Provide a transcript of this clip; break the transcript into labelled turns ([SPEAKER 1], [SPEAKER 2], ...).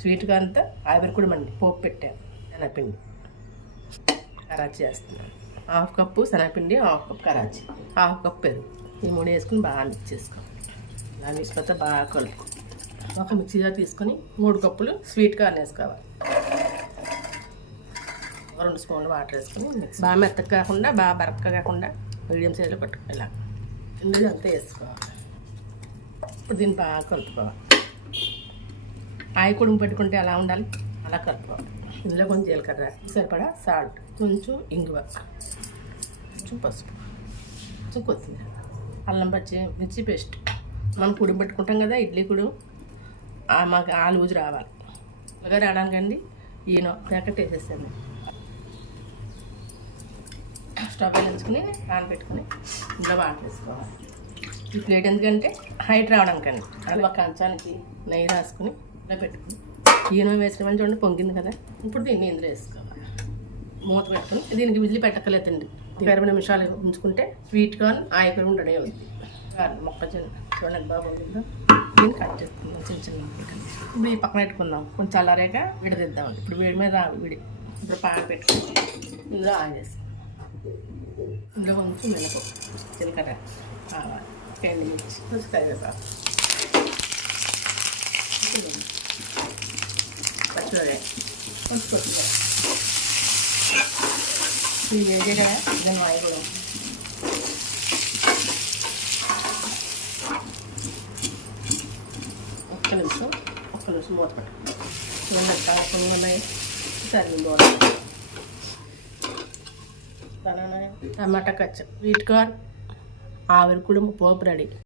[SPEAKER 1] స్వీట్గా అంతా ఆవిరికుడు మండి పోపు పెట్టాను. శనగపిండి. కరాచీ చేస్తున్నాను. హాఫ్ కప్పు శనగపిండి హాఫ్ కప్ కరాచీ. హాఫ్ కప్ పెరుగు. ఈ మూడు వేసుకుని బాగా మిక్స్ చేసుకోవాలి ఇలా మిక్స్ బాగా కలుపు ఒక మిక్సీగా తీసుకొని మూడు కప్పులు స్వీట్ కార్న్ వేసుకోవాలి. రెండు స్పూన్లు వాటర్ వేసుకొని మిక్స్ బాగా మెత్తగా కాకుండా బాగా బరక్క కాకుండా మీడియం సైజులో పట్టుకుని ఇలా. ఇందులో అంతా వేసుకోవాలి. ఇప్పుడు దీన్ని బాగా కలుపుకోవాలి. ఆయి కుడుము పెట్టుకుంటే ఎలా ఉండాలి? అలా కలుపుకోవాలి ఇందులో కొంచెం జీలకర్ర సరిపడా సాల్ట్ కొంచెం ఇంగువ కొంచెం పసుపు కొంచెం కొత్తిమీర అల్లం పచ్చి మిర్చి పేస్ట్. మనం కుడి పెట్టుకుంటాం కదా ఇడ్లీ కుడు మాకు ఆ లూజు రావాలి. అలాగే రావడానికండి ఈయన ప్యాకెట్ వేసేసాను స్టవ్ వెలించుకుని పాన్ పెట్టుకుని ఇంట్లో వాటర్ వేసుకోవాలి. ఈ ప్లేట్ ఎందుకంటే హైట్ రావడానికండి. అది ఒక కంచానికి నెయ్యి రాసుకుని ఇలా పెట్టుకుని ఈయన వేసిన వాళ్ళు చూడండి పొంగింది కదా. ఇప్పుడు దీన్ని ఇందులో వేసుకోవాలి. మూత పెట్టుకుని దీనికి విజిలి పెట్టకలేదండి. ఇరవై నిమిషాలు ఉంచుకుంటే స్వీట్ కార్న్ ఆయకూర ఉండడే అవుతుంది కార్న్ మొక్కజొన్న. చూడండి బాగా పొంగిందో దీన్ని కట్ చేసుకుందాం చిన్న చిన్న ఇప్పుడు ఈ పక్కన పెట్టుకుందాం. కొంచెం చల్లారాక విడదిద్దామండి. ఇప్పుడు వేడి మీద విడి. ఇప్పుడు పాన పెట్టుకుని ఇందులో ఆన్ చేస్తాం ఇందులో కొంచెం మినపప్పు జీలకర్ర ఆవాలు ఎండు మిర్చి కొంచెం కరివేపాకు కొంచెం పచ్చిమిరపకాయ కొంచెం కొత్తిమీర ఇవి వేడిగా దాన్ని వాయిపోవడం ఒక్క నిమిషం ఒక్క నిమిషం మూత పట్టు చూడండి కాకుండా ఉన్నాయి. సరే బాగుంది టమాటా కచ్చ వీట్ కార్న్ ఆవిరి కుడుము పోపు రెడీ.